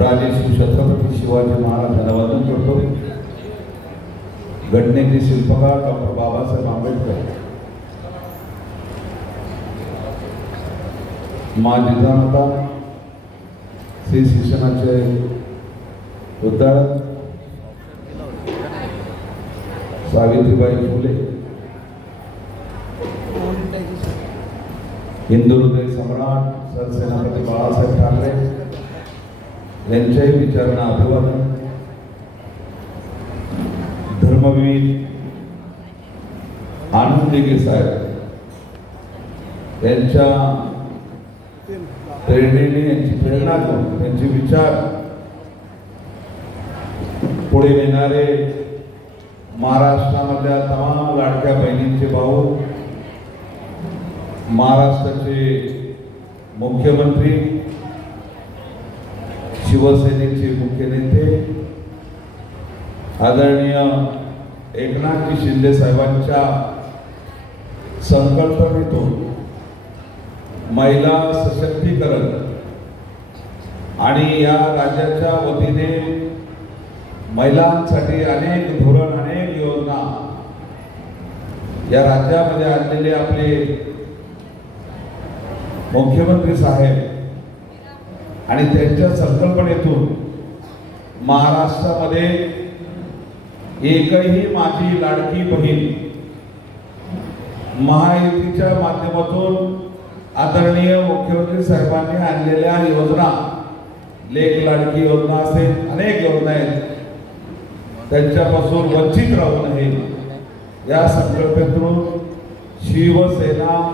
राजेश्री छत्रपती शिवाजी महाराजांना वंदन करतो घटनेचे शिल्पकार डॉक्टर बाबासाहेब आंबेडकर मा जनता श्री शिक्षणाचे उद्धारक सावित्रीबाई फुले हिंदू हृदय सम्राट सरसेनापती बाळासाहेब ठाकरे यांच्याही विचारांना अभिवादन. धर्मवीर आनंद दिघे साहेब त्यांच्या प्रेरणेने यांची प्रेरणा करून त्यांचे विचार पुढे नेणारे महाराष्ट्रामधल्या तमाम लाडक्या बहिणींचे भाऊ महाराष्ट्राचे मुख्यमंत्री शिवसेनेचे मुख्य नेते आदरणीय एकनाथजी शिंदे साहेबांच्या संकल्पनेतून महिला सशक्तीकरण आणि या राज्याच्या वतीने महिलांसाठी अनेक धोरण अनेक योजना या राज्यामध्ये आणलेले आपले मुख्यमंत्री साहेब आणि त्यांच्या संकल्पनेतून महाराष्ट्रामध्ये एकही माझी लाडकी बहीण महायुतीच्या माध्यमातून आदरणीय मुख्यमंत्री साहेबांनी आणलेल्या योजना लेख लाडकी योजना असेल अनेक योजना आहेत. त्यांच्यापासून वंचित राहू नये. या संकल्पेतून शिवसेना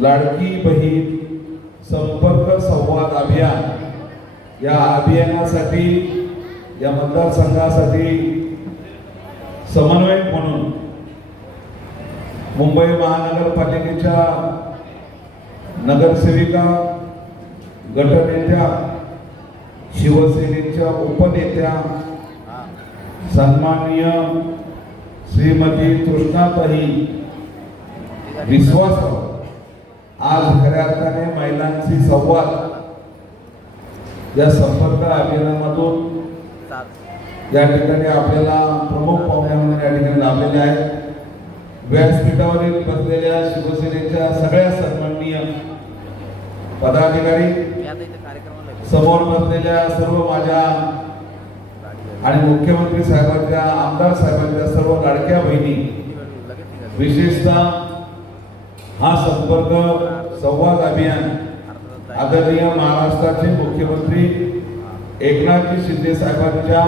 लाडकी बहीण संपर्क संवाद अभियान. या अभियानासाठी या मतदारसंघासाठी समन्वयक म्हणून मुंबई महानगरपालिकेच्या नगरसेविका गटनेत्या शिवसेनेच्या उपनेत्या सन्माननीय श्रीमती कृष्णाताई विश्वासराव. आज खऱ्या अर्थाने महिलांशी संवाद या संपर्क अभियानामधून या ठिकाणी आपल्याला प्रमुख पाहुण्या म्हणून या ठिकाणी लाभलेले आहेत. व्यासपीठावरील बसलेल्या शिवसेनेच्या सगळ्या सन्माननीय पदाधिकारी समोर बसलेल्या सर्व माझ्या आणि मुख्यमंत्री साहेबांच्या आमदार साहेबांच्या सर्व लाडक्या बहिणी विशेषतः हा संपर्क संवाद अभियान आदरणीय महाराष्ट्राचे मुख्यमंत्री एकनाथजी शिंदे साहेबांच्या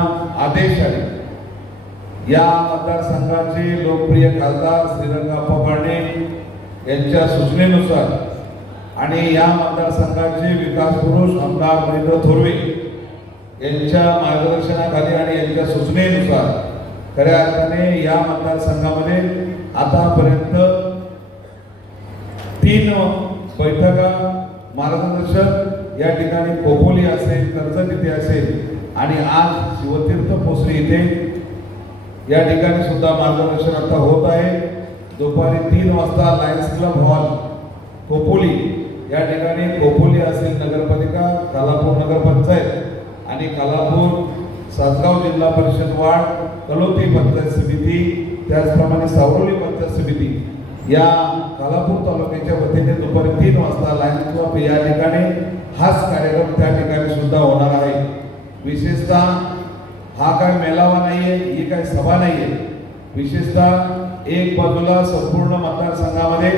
आदेशाने या मतदारसंघाचे लोकप्रिय खासदार श्रीरंगाप्पा पारणे यांच्या सूचनेनुसार आणि या मतदारसंघाचे विकास पुरुष आमदार महेंद्र थोरवे यांच्या मार्गदर्शनाखाली आणि यांच्या सूचनेनुसार खऱ्या अर्थाने या मतदारसंघामध्ये आतापर्यंत तीन बैठका मार्गदर्शन या ठिकाणी खोपोली असेल कर्जत इथे असेल आणि आज शिवतीर्थ पोसरी इथे. या ठिकाणी सुद्धा मार्गदर्शन आता होत आहे. दुपारी तीन वाजता लायन्स क्लब हॉल खोपोली. या ठिकाणी खोपोली असेल नगरपालिका कालापूर नगरपंचायत आणि कालापूर सासगाव जिल्हा परिषद वार्ड कलोती पंचायत समिती त्याचप्रमाणे सावरोली पंचायत समिती. या कालापूर तालुक्याच्या वतीने दुपारी तीन वाजता लायन्स क्लब या ठिकाणी हाच कार्यक्रम त्या ठिकाणी सुद्धा होणार आहे. विशेषतः हा काय मेळावा आहे ही काय सभा नाही आहे विशेषतः एक बाजूला संपूर्ण मतदारसंघामध्ये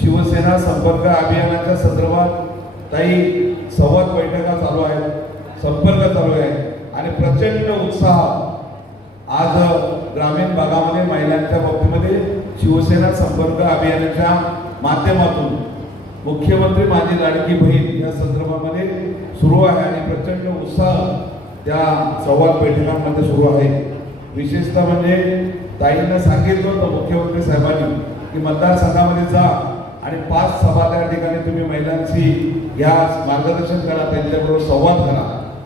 शिवसेना संपर्क अभियानाच्या संदर्भात काही संवाद बैठका चालू आहेत संपर्क चालू आहे. आणि प्रचंड उत्साह आज ग्रामीण भागामध्ये महिलांच्या बाबतीमध्ये शिवसेना संपर्क अभियानाच्या माध्यमातून मुख्यमंत्री माझी लाडकी बहीण या संदर्भामध्ये सुरू आहे आणि प्रचंड उत्साह त्या संवाद बैठकांमध्ये सुरू आहे. विशेषतः म्हणजे ताईंना सांगितलं होतं मुख्यमंत्री साहेबांनी की मतदारसंघामध्ये जा आणि पाच सभा त्या ठिकाणी तुम्ही महिलांशी या मार्गदर्शन करा त्यांच्याबरोबर संवाद करा.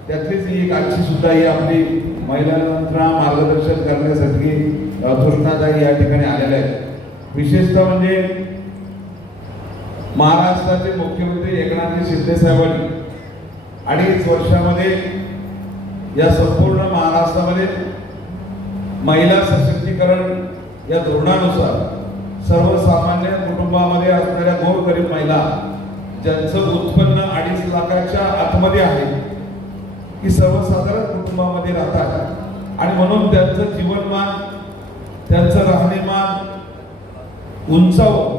त्यातलीच ही एक आजची सुद्धा ही आपली महिलांना मार्गदर्शन करण्यासाठी कृष्णादाई या ठिकाणी विशेषतः म्हणजे महाराष्ट्राचे मुख्यमंत्री एकनाथजी शिंदे साहेबांनी अडीच वर्षामध्ये या संपूर्ण महाराष्ट्रामध्ये महिला सशक्तीकरण या धोरणानुसार सर्वसामान्य कुटुंबामध्ये असणाऱ्या गोरगरीब महिला ज्यांचं उत्पन्न अडीच लाखाच्या आतमध्ये आहे की सर्वसाधारण कुटुंबामध्ये राहतात. आणि म्हणून त्यांचं जीवनमान त्यांचं राहणीमान उंचावं.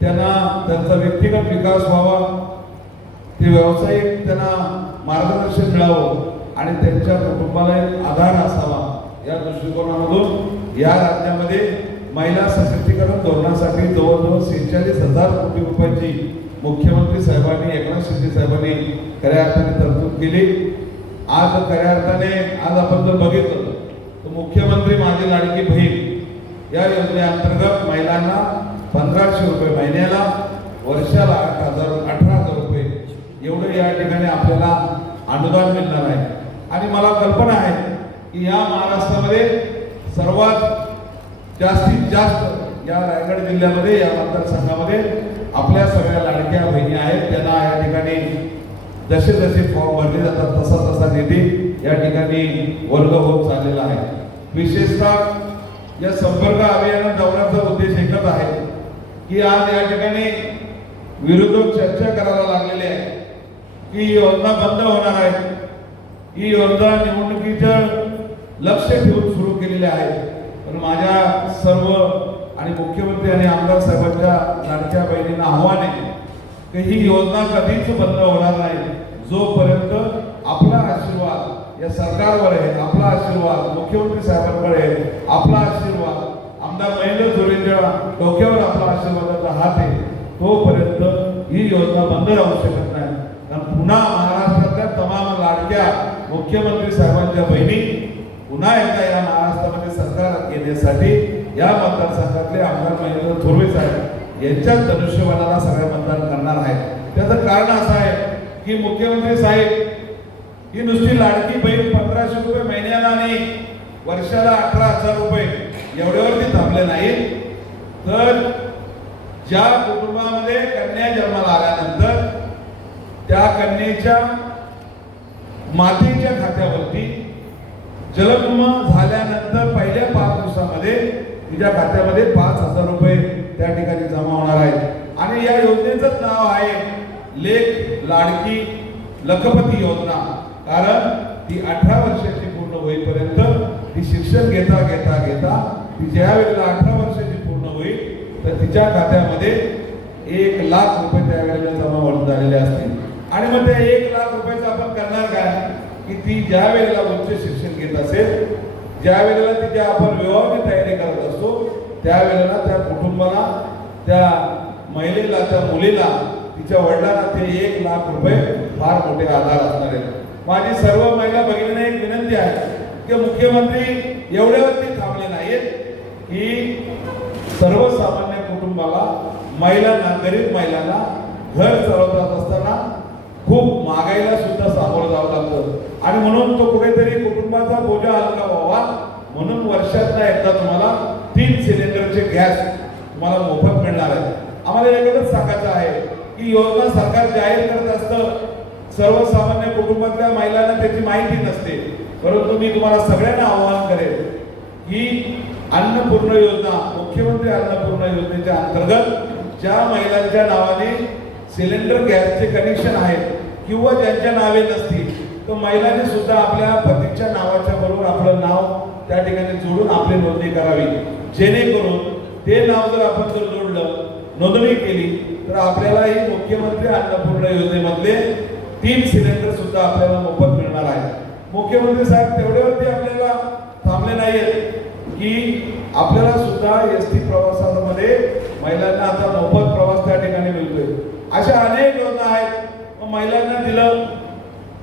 त्यांना त्यांचा व्यक्तिगत विकास व्हावा. ते व्यावसायिक त्यांना मार्गदर्शन मिळावं आणि त्यांच्या कुटुंबाला एक आधार असावा या दृष्टिकोनामधून या राज्यामध्ये महिला सशक्तीकरण धोरणासाठी जवळजवळ सेहेचाळीस हजार कोटी रुपयांची मुख्यमंत्री साहेबांनी एकनाथ शिंदे साहेबांनी खऱ्या अर्थाने तरतूद केली. आज खऱ्या अर्थाने आज आपण जर बघितलं तर मुख्यमंत्री माझी लाडकी बहीण या योजनेअंतर्गत महिलांना पंधराशे रुपये महिन्याला वर्षाला आठ हजार अठरा हजार रुपये. एवढं या ठिकाणी आपल्याला अनुदान मिळणार आहे. आणि मला कल्पना आहे की या महाराष्ट्रामध्ये सर्वात जास्तीत जास्त या रायगड जिल्ह्यामध्ये या मतदारसंघामध्ये आपल्या सगळ्या लाडक्या बहिणी आहेत. त्यांना या ठिकाणी जसे जसे फॉर्म भरले जातात तसा तसा निधी या ठिकाणी वर्ग होत चाललेला आहे. विशेषतः या संपर्क अभियानात दौऱ्याचा उद्देश एकच आहे की आज या ठिकाणी विरोधक चर्चा करायला लागलेले आहे की ही योजना बंद होणार आहे. ही योजना निवडणुकीच्या लक्ष ठेवून सुरू केलेली आहे. पण माझ्या सर्व आणि मुख्यमंत्री आणि आमदार साहेबांच्या लाडक्या बहिणींना आव्हान आहे की ही योजना कधीच बंद होणार नाही. जोपर्यंत आपला या सरकारवर आहे आपला आशीर्वाद मुख्यमंत्री साहेबांकडे आहे आपला आशीर्वाद आमदार महेंद्र जोरेंच्या डोक्यावर आपला आशीर्वादाचा हात आहे तोपर्यंत ही योजना बंद राहू शकत नाही. कारण पुन्हा महाराष्ट्रातल्या तमाम लाडक्या मुख्यमंत्री साहेबांच्या बहिणी पुन्हा एकदा या महाराष्ट्रामध्ये सरकार येण्यासाठी या मतदारसंघातले आमदार महेंद्र थोरवे साहेब यांच्याच धनुष्यबाणाला सगळ्या मतदान करणार आहेत. त्याचं कारण असं आहे की मुख्यमंत्री साहेब ही नुसती लाडकी बहीण पंधराशे रुपये महिन्याला आणि वर्षाला अठरा हजार रुपये. एवढ्यावरती थांबले नाहीत. तर ज्या कुटुंबामध्ये कन्या जन्माला आल्यानंतर त्या कन्येच्या मातेच्या खात्यावरती जन्म झाल्यानंतर पहिल्या पाच दिवसामध्ये तिच्या खात्यामध्ये पाच हजार रुपये त्या ठिकाणी जमा होणार आहेत. आणि या योजनेच नाव आहे लेख लाडकी लखपती योजना. कारण ती अठरा वर्षाची पूर्ण होईपर्यंत ती शिक्षण घेता घेता घेता ती ज्या वेळेला अठरा वर्षाची पूर्ण होईल तर तिच्या खात्यामध्ये एक लाख रुपये त्यावेळेला जमा होऊन झालेले असतील. आणि मग त्या एक लाख रुपयाचं आपण करणार काय? की ती ज्या वेळेला उच्च शिक्षण घेत असेल ज्या वेळेला तिच्या आपण विवाहाची तयारी करत असतो त्यावेळेला त्या कुटुंबाला त्या महिलेला त्या मुलीला तिच्या वडिलांना ते एक लाख रुपये फार मोठे आधार असणार आहेत. माझी सर्व महिला भगिनीने एक विनंती आहे की मुख्यमंत्री एवढ्यावरती थांबले नाहीत की सर्वसामान्य कुटुंबाला महिलांना गरीब महिलांना घर चालवत असताना खूप महागाईला सुद्धा सामोरं जावं लागतं. आणि म्हणून तो कुठेतरी कुटुंबाचा बोजा हलका व्हावा. म्हणून वर्षातला एकदा तुम्हाला तीन सिलेंडरचे गॅस तुम्हाला मोफत मिळणार आहे. आम्हाला एवढंच सांगायचं आहे की योजना सरकार जाहीर करत असतं सर्वसामान्य कुटुंबातल्या महिलांना त्याची माहिती नसते. परंतु मी तुम्हाला सगळ्यांना आवाहन करेन की अन्नपूर्ण योजना मुख्यमंत्री अन्नपूर्ण योजनेच्या अंतर्गत ज्या महिलांच्या नावाने सिलेंडर गॅसचे कनेक्शन आहेत किंवा ज्यांच्या नावे नसतील तर महिलांनी सुद्धा आपल्या पतीच्या नावाच्या बरोबर आपलं नाव त्या ठिकाणी जोडून आपली नोंदणी करावी. जेणेकरून ते नाव जर आपण जर जोडलं नोंदणी केली तर आपल्याला ही मुख्यमंत्री अन्नपूर्ण योजनेमधले तीन सिलेंडर सुद्धा आपल्याला मोफत मिळणार आहे मुख्यमंत्री साहेब तेवढ्यावरती आपल्याला थांबले नाहीयेत की आपल्याला सुद्धा एस टी प्रवासामध्ये महिलांना आता मोफत प्रवास त्या ठिकाणी मिळतोय. अशा अनेक योजना आहेत. मग महिलांना दिलं.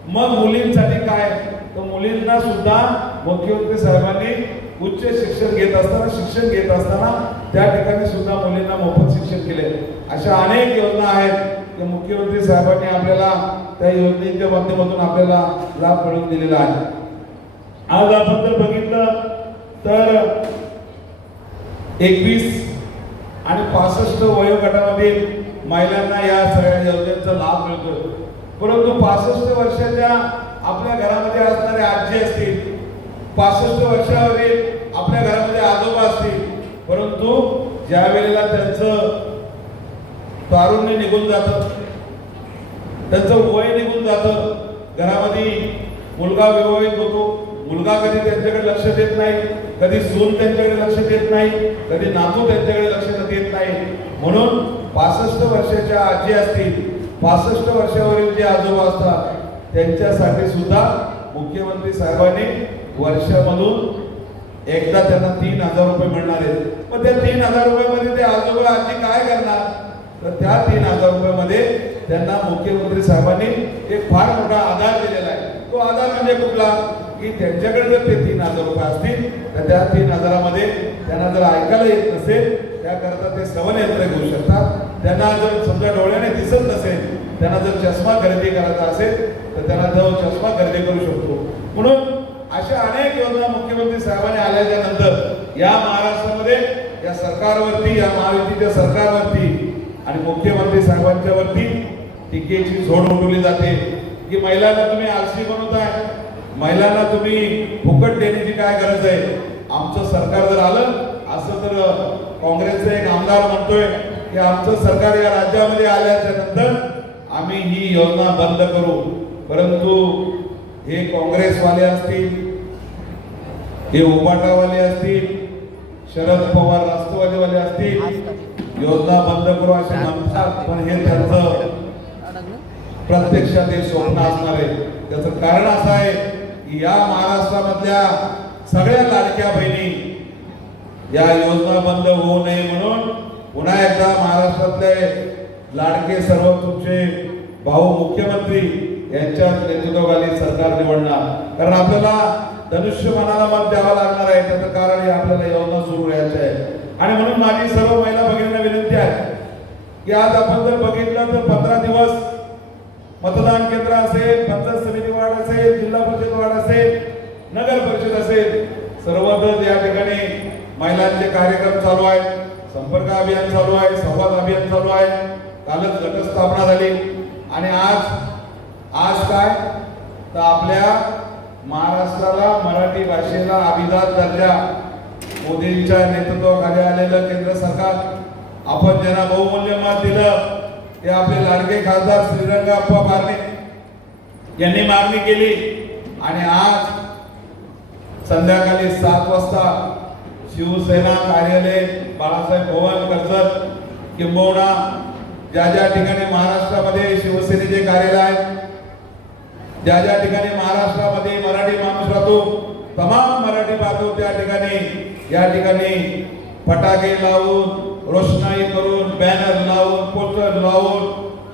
मग मुलींसाठी काय? तर मुलींना सुद्धा मुख्यमंत्री साहेबांनी उच्च शिक्षण घेत असताना शिक्षण घेत असताना त्या ठिकाणी सुद्धा मुलींना मोफत शिक्षण केले अशा अनेक योजना आहेत. त्या मुख्यमंत्री साहेबांनी आपल्याला त्या योजनेच्या माध्यमातून आपल्याला लाभ मिळवून दिलेला आहे. आज आपण जर बघितलं तर एकवीस आणि पासष्ट वयोगटामध्ये महिलांना या सगळ्या योजनेचा लाभ मिळतो. परंतु पासष्ट वर्षाच्या आपल्या घरामध्ये असणारे आजी असतील पासष्ट वर्षावरील आपल्या घरामध्ये आजोबा असतील परंतु ज्या वेळेला त्यांचं तारुण्य निघून जातं. त्यांचं वय निघून जातं. घरामध्ये मुलगा विवाहित होतो. मुलगा कधी त्यांच्याकडे लक्ष देत नाही कधी सून त्यांच्याकडे लक्ष देत नाही कधी नातू त्यांच्याकडे लक्ष देत नाही. म्हणून पासष्ट वर्षाच्या आजी असतील पासष्ट वर्षावरील जे आजोबा असतात त्यांच्यासाठी सुद्धा मुख्यमंत्री साहेबांनी वर्षामधून एकदा त्यांना तीन हजार रुपये मिळणार आहेत. मग त्या तीन हजार रुपयामध्ये ते आजोबा आजी काय करणार? तर त्या तीन हजार रुपयामध्ये त्यांना मुख्यमंत्री साहेबांनी एक फार मोठा आधार दिलेला आहे. तो आधार म्हणजे कुठला? की त्यांच्याकडे जर ते तीन हजार रुपये असतील तर त्या तीन हजारामध्ये त्यांना जर ऐकायला येत नसेल त्याकरता ते श्रवण यंत्र घेऊ शकतात. त्यांना जर समजा डोळ्याने दिसत नसेल त्यांना जर चष्मा खरेदी करायचा असेल तर त्यांना तो चष्मा खरेदी करू शकतो. म्हणून अशा अनेक योजना मुख्यमंत्री साहेबांनी आल्याच्यानंतर या महाराष्ट्रामध्ये या सरकारवरती या महायुतीच्या सरकारवरती आणि मुख्यमंत्री साहेबांच्या वरती टीकेची झोड उठवली जाते. की महिलांना तुम्ही आळशी बनवताय. महिलांना तुम्ही फुकट देण्याची काय गरज आहे? आमचं सरकार जर आलं असं तर काँग्रेसचा एक आमदार म्हणतोय की आमचं सरकार या राज्यामध्ये आल्याच्यानंतर आम्ही ही योजना बंद करू. परंतु हे काँग्रेसवाले असतील हे उबाटावाले असतील शरद पवार राष्ट्रवादीवाले असतील योजना बंद करू असे म्हणतात पण हे त्यांचं प्रत्यक्षात हे स्वप्न असणार आहे. त्याचं कारण असं आहे की या महाराष्ट्रामधल्या सगळ्या लाडक्या बहिणी या योजना बंद होऊ नये म्हणून पुन्हा एकदा महाराष्ट्रातले लाडके सर्व तुमचे भाऊ मुख्यमंत्री यांच्या नेतृत्वाखाली सरकार निवडणार. कारण आपल्याला धनुष्यमानाला मत द्यावं लागणार आहे. त्याचं कारण हे आपल्याला योजना सुरू करायचं आहे. आणि म्हणून माझी सर्व महिला भगिनींना विनंती आहे की आज आपण जर बघितलं तर पंधरा दिवस मतदान केंद्र असेल पंचायत समिती वार्ड असेल जिल्हा परिषद वार्ड असेल नगर परिषद असेल सर्वत्र या ठिकाणी महिलांचे कार्यक्रम चालू आहेत संपर्क अभियान चालू आहे संवाद अभियान चालू आहे कालच घटस्थापना झाली. आणि आज आज काय? तर आपल्या महाराष्ट्राला मराठी भाषेला अभिजात दर्जा मोदींच्या नेतृत्वाखाली आलेलं केंद्र सरकार आपण ज्यांना बहुमूल्य मत दिलं ते आपले लाडके खासदार श्रीरंगाप्पा मारणे यांनी मागणी केली. आणि आज संध्याकाळी सात वाजता शिवसेना कार्यालय बाळासाहेब भवन कर्जत किंबहुना ज्या ज्या ठिकाणी महाराष्ट्रामध्ये शिवसेनेचे कार्यालय आहेत ज्या ज्या ठिकाणी महाराष्ट्रामध्ये मराठी माणूस राहतो तमाम मराठी बांधव त्या ठिकाणी या ठिकाणी फटाके लावून रोषणाई करून बॅनर लावून पोस्टर लावून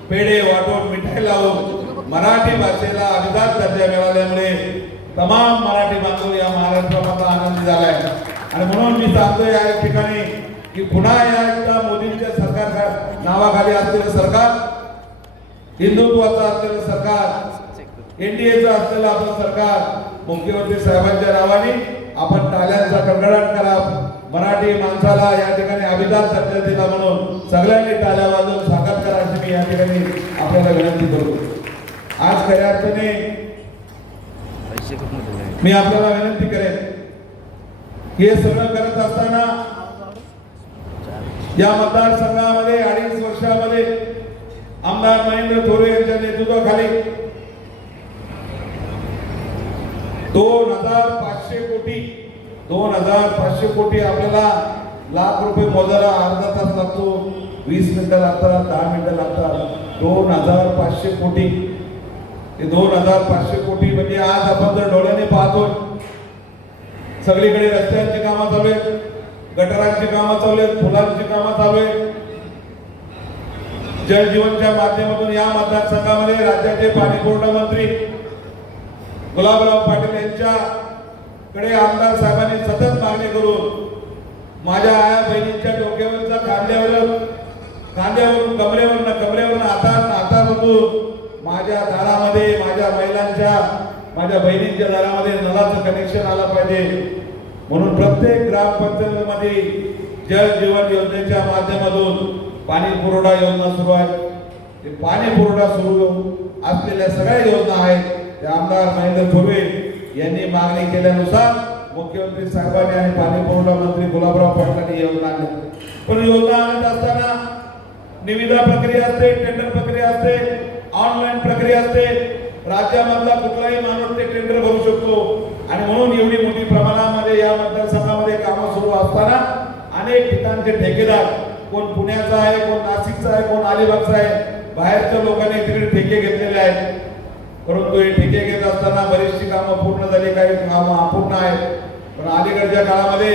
पेढे वाटून मिठाई लावून मराठी भाषेला अभिजात दर्जा मिळाल्यामुळे तमाम मराठी बांधव या महाराष्ट्रामध्ये आनंदी झालाय आणि म्हणून मी सांगतो या ठिकाणी की पुन्हा या एकदा मोदींच्या सरकार नावाखाली असलेलं सरकार हिंदुत्वाचं असलेलं सरकार एनडीएचं असलेलं आपलं सरकार मुख्यमंत्री साहेबांच्या नावाने आपण टाळ्यांचा कडकडाट करा मराठी माणसाला या ठिकाणी अभिजात दर्जा दिला म्हणून सगळ्यांनी टाळ्या वाजवून स्वागत करा अशी मी या ठिकाणी आपल्याला विनंती करतो आज खऱ्या अर्थाने मी आपल्याला विनंती करेन हे सगळं करत असताना या मतदारसंघामध्ये अडीच वर्षामध्ये आमदार महेंद्र थोरे यांच्या नेतृत्वाखाली दोन हजार पाचशे कोटी दोन हजार पाचशे कोटी आपल्याला लाख रुपये मोजायला अर्धा तास लागतो. वीस मिनिटं लागतात दहा मिनिटं लागतात. दोन हजार पाचशे कोटी. ते दोन हजार पाचशे कोटी म्हणजे आज आपण जर डोळ्याने पाहतो सगळीकडे रस्त्यांची कामं चालू आहेत गटारांची कामं चालू आहेत फुलांची कामं चालू आहेत. जल जीवनच्या माध्यमातून या मतदारसंघामध्ये राज्याचे पाणी पुरवठा मंत्री गुलाबराव पाटील यांच्या कडे आमदार साहेबांनी सतत मागणी करून माझ्या आया बहिणींच्या डोक्यावरचा खांद्यावर खांद्यावरून कमरेवरून कमरेवरून आता हातामधून माझ्या दारामध्ये माझ्या महिलांच्या माझ्या बहिणींच्या दारामध्ये नळाचं कनेक्शन आलं पाहिजे. म्हणून प्रत्येक ग्रामपंचायतीमध्ये जल जीवन योजनेच्या माध्यमातून पाणी पुरवठा योजना सुरू आहे. ते पाणी पुरवठा सुरू असलेल्या सगळ्या योजना आहेत. त्या आमदार महेंद्र थोरवे यांनी मागणी केल्यानुसार मुख्यमंत्री साहेबांनी आणि पाणी पुरवठा मंत्री गुलाबराव पाटलांनी योजना आणली. पण योजना आणत असताना निविदा प्रक्रिया असते टेंडर प्रक्रिया असते ऑनलाईन प्रक्रिया असते. राज्यामधला कुठलाही माणूस ते टेंडर भरू शकतो. आणि म्हणून एवढी मोठी प्रमाणामध्ये या मतदारसंघामध्ये कामं सुरू असताना अनेक ठिकाणचे ठेकेदार कोण पुण्याचा आहे कोण नाशिकचा आहे कोण अलिबागचा आहे बाहेरच्या लोकांनी तिकडे ठेके घेतलेले आहेत. परंतु हे ठेके घेत असताना बरीचशी कामं पूर्ण झाली काही कामं अपूर्ण आहेत. पण अलीकडच्या काळामध्ये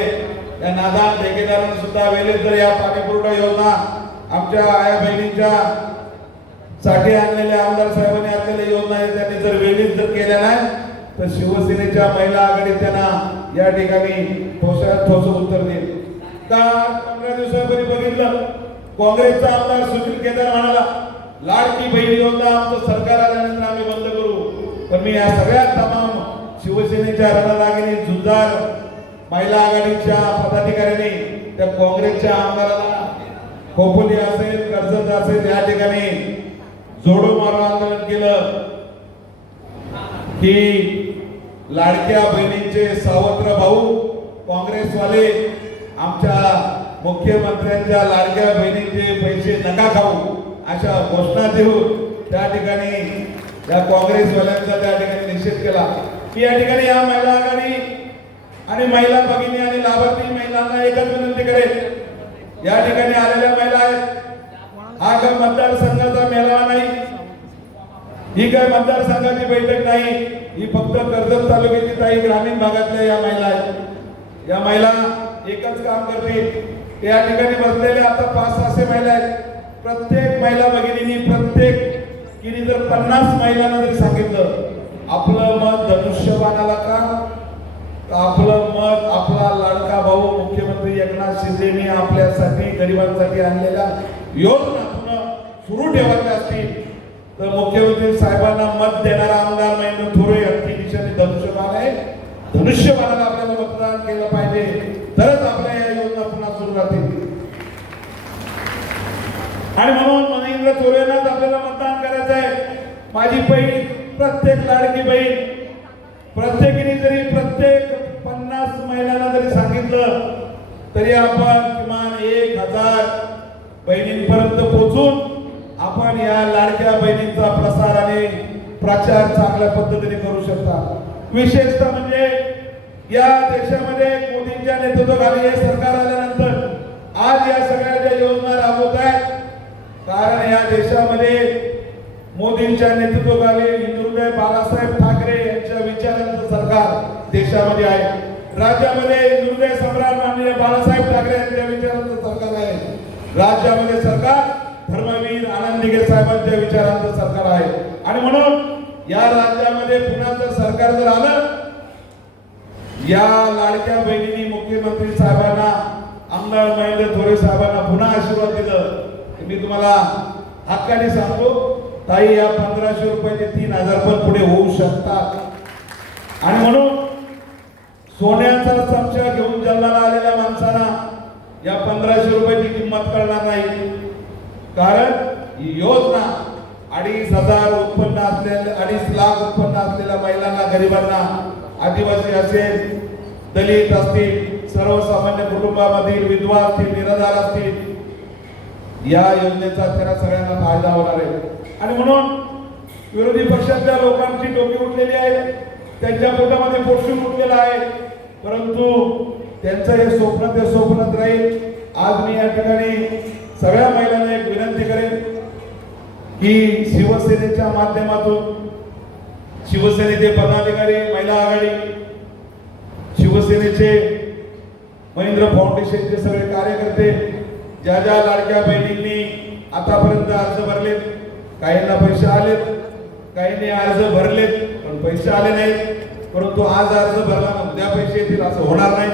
या नादान ठेकेदारांनी सुद्धा वेळेत जर या पाणी पुरवठा योजना आमच्या आया बहिणींच्या साठी आणलेल्या आमदार साहेबांनी आणलेल्या योजना आहेत त्यांनी जर वेळीच जर केल्या नाही तर शिवसेनेच्या महिला आघाडीत त्यांना या ठिकाणी ठोस ठोस उत्तर देईल. का पंधरा दिवसापूर्वी बघितलं काँग्रेसचा आमदार सुनील केदार म्हणाला लाडकी बहीण योजना आमचं सरकार आल्यानंतर आम्ही बंद तर मी या सगळ्या तमाम शिवसेनेच्या रणरागिणी झुंजार महिला आघाडीच्या पदाधिकाऱ्यांनी त्या काँग्रेसच्या आमदाराला खोपोली असेल कर्जत असेल या ठिकाणी जोडो मारो आंदोलन केलं की लाडक्या बहिणींचे सावत्र भाऊ काँग्रेसवाले आमच्या मुख्यमंत्र्यांच्या लाडक्या बहिणींचे पैसे नका खाऊ अशा घोषणा देऊन त्या ठिकाणी या काँग्रेसवाल्यांचा त्या ठिकाणी निषेध केला. की या ठिकाणी या महिला आघाडी आणि महिला भगिनी आणि लाभार्थी महिलांना एकच विनंती करेल या ठिकाणी आलेल्या महिला आहेत. हा काय मतदारसंघाचा मेळावा नाही. ही काय मतदारसंघाची बैठक नाही. ही फक्त कर्जत तालुक्याची काही ग्रामीण भागातल्या या महिला आहेत. या महिला एकच काम करतील. या ठिकाणी बसलेल्या आता पाच सहाशे महिला आहेत. प्रत्येक महिला भगिनींनी प्रत्येक की जर पन्नास महिलांना जरी सांगितलं आपलं मत धनुष्यबाणाला का? आपलं मत आपला लाडका भाऊ मुख्यमंत्री एकनाथ शिंदेने आपल्यासाठी गरिबांसाठी आणलेल्या योजना पुन्हा सुरू ठेवायच्या असतील तर मुख्यमंत्री साहेबांना मत देणारा आमदार महेंद्र थोरे यांची दिशेने धनुष्यबाण आहे. धनुष्यबाणाला आपल्याला मतदान केलं पाहिजे. तरच आपल्या या योजना पुन्हा सुरू राहतील. आणि म्हणून महेंद्र थोरेंनाच आपल्याला मतदान करायचं आहे. माझी बहीण प्रत्येक लाडकी बहीण प्रत्येकीने जरी प्रत्येक पन्नास महिलांना जरी सांगितलं तरी आपण किमान एक हजार बहिणींपर्यंत पोहोचून आपण या लाडक्या बहिणींचा प्रसार आणि प्रचार चांगल्या पद्धतीने करू शकता. विशेषतः म्हणजे या देशामध्ये मोदींच्या नेतृत्वाखाली हे सरकार आल्यानंतर आज या सगळ्या ज्या योजना राबवत आहेत कारण या देशामध्ये मोदींच्या नेतृत्वाखाली हिंदुदय बाळासाहेब ठाकरे यांच्या विचारांचं सरकार देशामध्ये आहे. राज्यामध्ये हिंदुदय सम्राट माननीय बाळासाहेब ठाकरे यांच्या विचारांचं सरकार आहे. राज्यामध्ये सरकार धर्मवीर आनंद साहेबांच्या विचारांचं सरकार आहे. आणि म्हणून या राज्यामध्ये पुन्हा जर सरकार जर आलं या लाडक्या बहिणींनी मुख्यमंत्री साहेबांना आमदार महेंद्र थोरे साहेबांना पुन्हा आशीर्वाद दिलं मी तुम्हाला हक्काने सांगतो ताई या पंधराशे रुपयाचे तीन हजार पण पुढे होऊ शकतात. आणि म्हणून सोन्याचा चमचा घेऊन जन्माला आलेल्या माणसांना या पंधराशे रुपयाची किंमत कळणार नाही. कारण ही योजना अडीच हजार उत्पन्न असलेल्या अडीच लाख उत्पन्न असलेल्या महिलांना गरिबांना आदिवासी असेल दलित असतील सर्वसामान्य कुटुंबामधील विधवा असतील निराधार असतील या योजनेचा त्याला सगळ्यांना फायदा होणार आहे. आणि म्हणून विरोधी पक्षातल्या लोकांची डोकी उठलेली आहे. त्यांच्या पोटामध्ये पोटशून उठलेला आहे. परंतु त्यांचं हे स्वप्न ते स्वप्नच राहील. आज मी या ठिकाणी सगळ्या महिलांना एक विनंती करेन की शिवसेनेच्या माध्यमातून शिवसेनेचे पदाधिकारी महिला आघाडी शिवसेनेचे महेंद्र फाउंडेशनचे सगळे कार्यकर्ते ज्या ज्या लाडक्या बहिणींनी आतापर्यंत अर्ज भरलेत काहींना पैसे आलेत काहींनी अर्ज भरलेत पण पैसे आले नाहीत. परंतु आज अर्ज भरला ना उद्या पैसे येतील असं होणार नाही.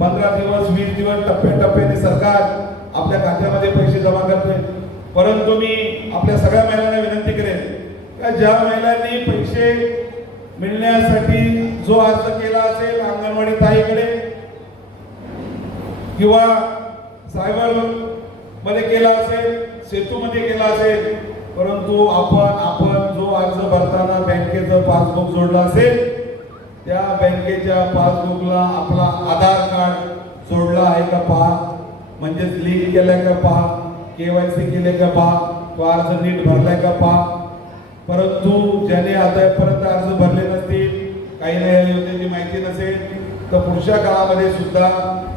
पंधरा दिवस वीस दिवस टप्प्याटप्प्याने सरकार आपल्या खात्यामध्ये पैसे जमा करते. परंतु मी आपल्या सगळ्या महिलांना विनंती करेन का ज्या महिलांनी पैसे मिळण्यासाठी जो अर्ज केला असेल अंगणवाडी ताईकडे किंवा मध्ये केला असेल सेतूमध्ये केला असेल परंतु आपण आपण जो अर्ज भरताना बँकेचं पासबुक जोडलं असेल त्या बँकेच्या पासबुकला आपला आधार कार्ड जोडला आहे का पहा? म्हणजेच लिंक केलाय का पहा? केवायसी केले का पहा? तो अर्ज नीट भरलाय का पहा? परंतु ज्याने आतापर्यंत अर्ज भरले नसतील काही नाही या योजनेची माहिती नसेल तर पुढच्या काळामध्ये सुद्धा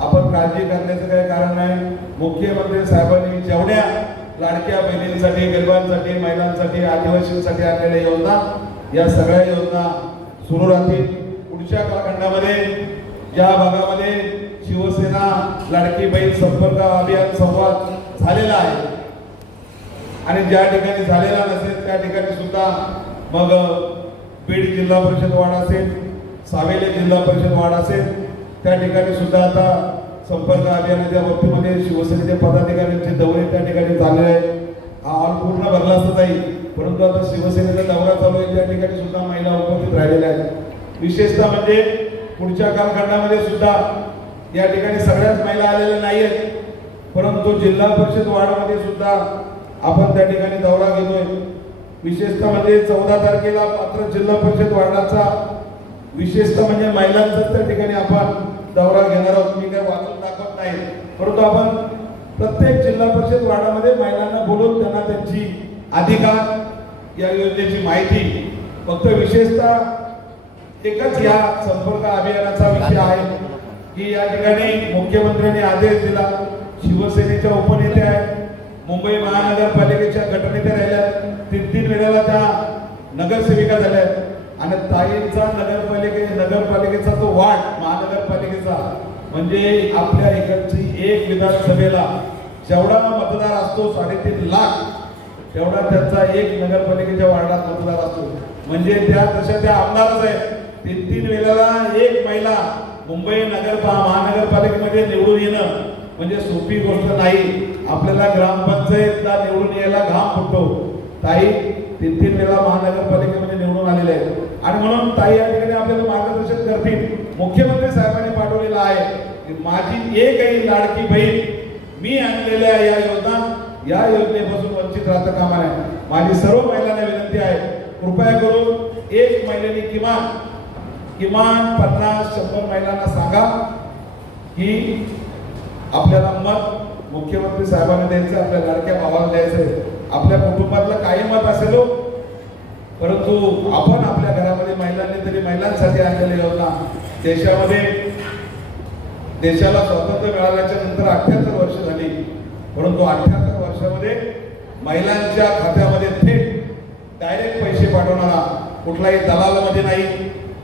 आपण काळजी करण्याचं काही कारण नाही. मुख्यमंत्री साहेबांनी जेवढ्या लाडक्या बहिणींसाठी गरिबांसाठी महिलांसाठी आदिवासींसाठी आणलेल्या योजना या सगळ्या योजना सुरू राहतील. पुढच्या कालखंडामध्ये ज्या भागामध्ये शिवसेना लाडकी बहीण संपर्क अभियान संवाद झालेला आहे. आणि ज्या ठिकाणी झालेला नसेल त्या ठिकाणी सुद्धा मग बीड जिल्हा परिषद वाढ असेल. सावेले जिल्हा परिषद वाढ असेल त्या ठिकाणी सुद्धा आता संपर्क अभियानाच्या बाबतीमध्ये शिवसेनेचे पदाधिकाऱ्यांचे दौरे त्या ठिकाणी झालेले आहेत. हा हॉल पूर्ण भरला असता जाईल परंतु आता शिवसेनेचा दौरा चालू आहे त्या ठिकाणी सुद्धा महिला उपस्थित राहिलेल्या आहेत. विशेषतः म्हणजे पुढच्या कालखंडामध्ये सुद्धा या ठिकाणी सगळ्याच महिला आलेल्या नाही आहेत परंतु जिल्हा परिषद वार्डमध्ये सुद्धा आपण त्या ठिकाणी दौरा घेतोय. विशेषतः म्हणजे चौदा तारखेला मात्र जिल्हा परिषद वार्डाचा विशेषतः म्हणजे महिलांचा त्या ठिकाणी आपण दौरा घेणार आहोत. मी काही वाचून दाखवत नाही. परंतु आपण प्रत्येक जिल्हा परिषद वार्डामध्ये महिलांना बोलून त्यांना त्यांची अधिकार या योजनेची माहिती फक्त विशेषतः एकच या संपर्क अभियानाचा विषय आहे की या ठिकाणी मुख्यमंत्र्यांनी आदेश दिला. शिवसेनेच्या उपनेत्या आहेत मुंबई महानगरपालिकेच्या गटनेत्या राहिल्या तीन तीन वेळेला त्या नगरसेविका झाल्या आणि ताईंचा नगरपालिके नगरपालिकेचा तो वाढ महानगरपालिकेचा. म्हणजे आपल्या इकडची एक विधानसभेला जेवढा मतदार असतो साडेतीन लाख तेवढा त्यांचा एक नगरपालिकेच्या वार्डात मतदार असतो. म्हणजे त्या तशा त्या आमदारच आहेत. तीन तीन वेळेला एक महिला मुंबई नगर महानगरपालिकेमध्ये निवडून येणं म्हणजे सोपी गोष्ट नाही. आपल्याला ग्रामपंचायतला निवडून यायला घाम फुटतो. ताई तीन तीन वेळा महानगरपालिकेमध्ये निवडून आलेले आहेत. आणि म्हणून ताई या ठिकाणी आपल्याला मार्गदर्शन करतील. मुख्यमंत्री साहेबांनी पाठवलेलं आहे की माझी एकही लाडकी बहीण मी आणलेल्या या योजना या योजनेपासून वंचित राहता कामा नये. माझी सर्व महिलांना विनंती आहे कृपया करून एक महिलेने किमान किमान पन्नास शंभर महिलांना सांगा की आपल्याला मत मुख्यमंत्री साहेबांना द्यायचं आपल्या लाडक्या भावाला द्यायचं आपल्या कुटुंबातलं काही मत असेल हो. परंतु आपण आपल्या घरामध्ये महिलांनी तरी महिलांसाठी आणलेल्या योजना. देशामध्ये देशाला स्वातंत्र्य मिळाल्याच्या नंतर अठ्याहत्तर वर्ष झाली. परंतु अठ्याहत्तर वर्षामध्ये महिलांच्या खात्यामध्ये थेट डायरेक्ट पैसे पाठवणारा कुठलाही दलालमध्ये नाही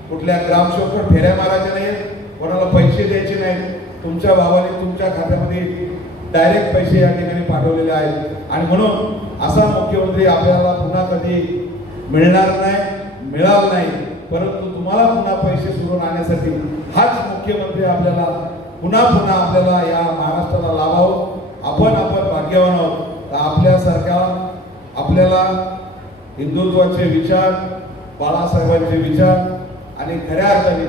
कुठल्या ग्रामसेवक फेऱ्या मारायच्या नाहीत कोणाला पैसे द्यायचे नाहीत. तुमच्या भावाने तुमच्या खात्यामध्ये डायरेक्ट पैसे या ठिकाणी पाठवलेले आहेत. आणि म्हणून असा मुख्यमंत्री आपल्याला पुन्हा कधी मिळणार नाही मिळाला नाही परंतु तुम्हाला पुन्हा पैसे सुरून आणण्यासाठी हाच मुख्यमंत्री आपल्याला पुन्हा पुन्हा आपल्याला या महाराष्ट्राला लाभावं. आपण आपण भाग्यवान आहोत. तर आपल्यासारख्या आपल्याला हिंदुत्वाचे विचार बाळासाहेबांचे विचार आणि खऱ्या अर्थाने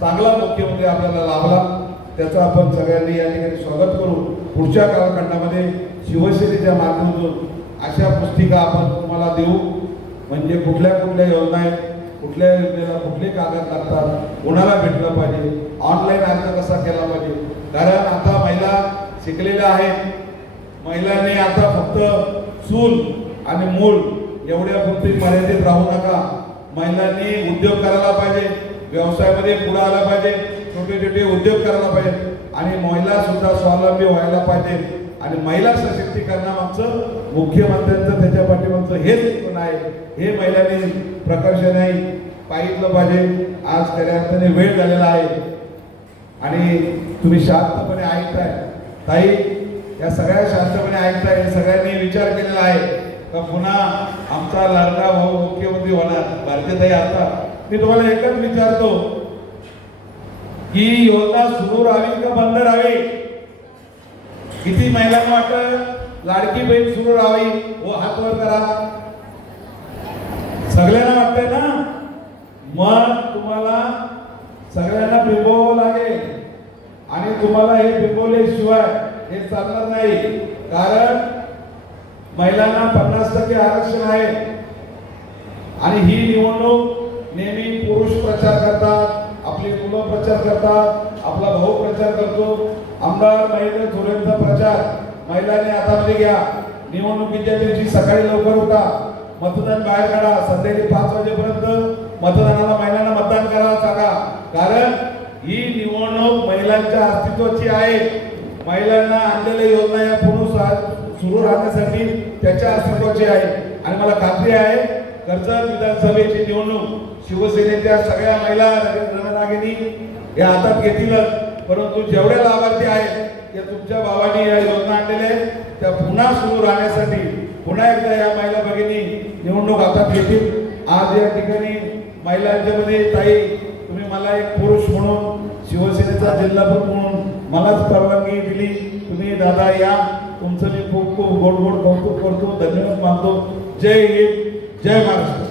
चांगला मुख्यमंत्री आपल्याला लाभला. त्याचं आपण सगळ्यांनी या ठिकाणी स्वागत करू. पुढच्या कालखंडामध्ये शिवसेनेच्या माध्यमातून अशा पुस्तिका आपण तुम्हाला देऊ. म्हणजे कुठल्या कुठल्या योजना आहेत कुठल्या योजनेला कुठले कागद लागतात कोणाला भेटलं पाहिजे ऑनलाईन अर्ज कसा केला पाहिजे. कारण आता महिला शिकलेल्या आहेत. महिलांनी आता फक्त चूल आणि मूल एवढ्या पुरती मर्यादित राहू नका. महिलांनी उद्योग करायला पाहिजे व्यवसायामध्ये पुढे आला पाहिजे छोटे छोटे उद्योग करायला पाहिजे. आणि महिला सुद्धा स्वावलंबी व्हायला पाहिजे. आणि महिला सशक्तीकरणामागचं मुख्यमंत्र्यांचं त्याच्या पाठीमागचं हेच पण आहे. हे महिलांनी प्रकर्षाने पाहिलं पाहिजे. आज खऱ्या अर्थाने वेळ झालेला आहे. आणि तुम्ही शांतपणे ऐकताय. ताई या सगळ्या शांतपणे ऐकताय. सगळ्यांनी विचार केलेला आहे. का पुन्हा आमचा लाडका भाऊ मुख्यमंत्री होणार? भारतीय आता मी तुम्हाला एकच विचारतो. की योजना सुरू राहावी का बंद राहावी किती महिलांना वाटत लाडकी बहीण सुरू राहावी व हात वर करा. सगळ्यांना वाटतंय ना? मग तुम्हाला सगळ्यांना बिंबवावं लागेल. आणि तुम्हाला हे बिंबवल्याशिवाय हे चालणार नाही. कारण महिलांना पन्नास टक्के आरक्षण आहे. आणि ही निवडणूक नेहमी पुरुष प्रचार करतात आपली मुलं प्रचार करतात आपला भाऊ प्रचार करतो. आमदार महिला धुरेंचा प्रचार. महिलांनी हातामध्ये घ्या. निवडणुकीच्या दिवशी सकाळी लवकर उठा. मतदान बाहेर काढा. संध्याकाळी पाच वाजेपर्यंत मतदानाला महिलांना मतदान करायला सांगा. कारण ही निवडणूक महिलांच्या अस्तित्वाची आहे. महिलांना आणलेल्या योजना या पूर्ण सुरू राहण्यासाठी त्याच्या अस्तित्वाची आहे. आणि मला खात्री आहे कर्जत विधानसभेची निवडणूक शिवसेनेच्या सगळ्या महिला रणरागिणी या हातात घेतीलच. परंतु जेवढे लाभार्थी आहेत ते तुमच्या भावाने या योजना आणलेल्या आहेत. त्या पुन्हा सुरू राहण्यासाठी पुन्हा एकदा या महिला भगिनी निवडणूक हातात घेतील आज या ठिकाणी महिलांच्यामध्ये ताई तुम्ही मला एक पुरुष म्हणून शिवसेनेचा जिल्हा म्हणून मलाच परवानगी दिली. तुम्ही दादा या. तुमचं मी खूप खूप गोड गोड कौतुक करतो धन्यवाद मानतो. जय हिंद जय महाराष्ट्र.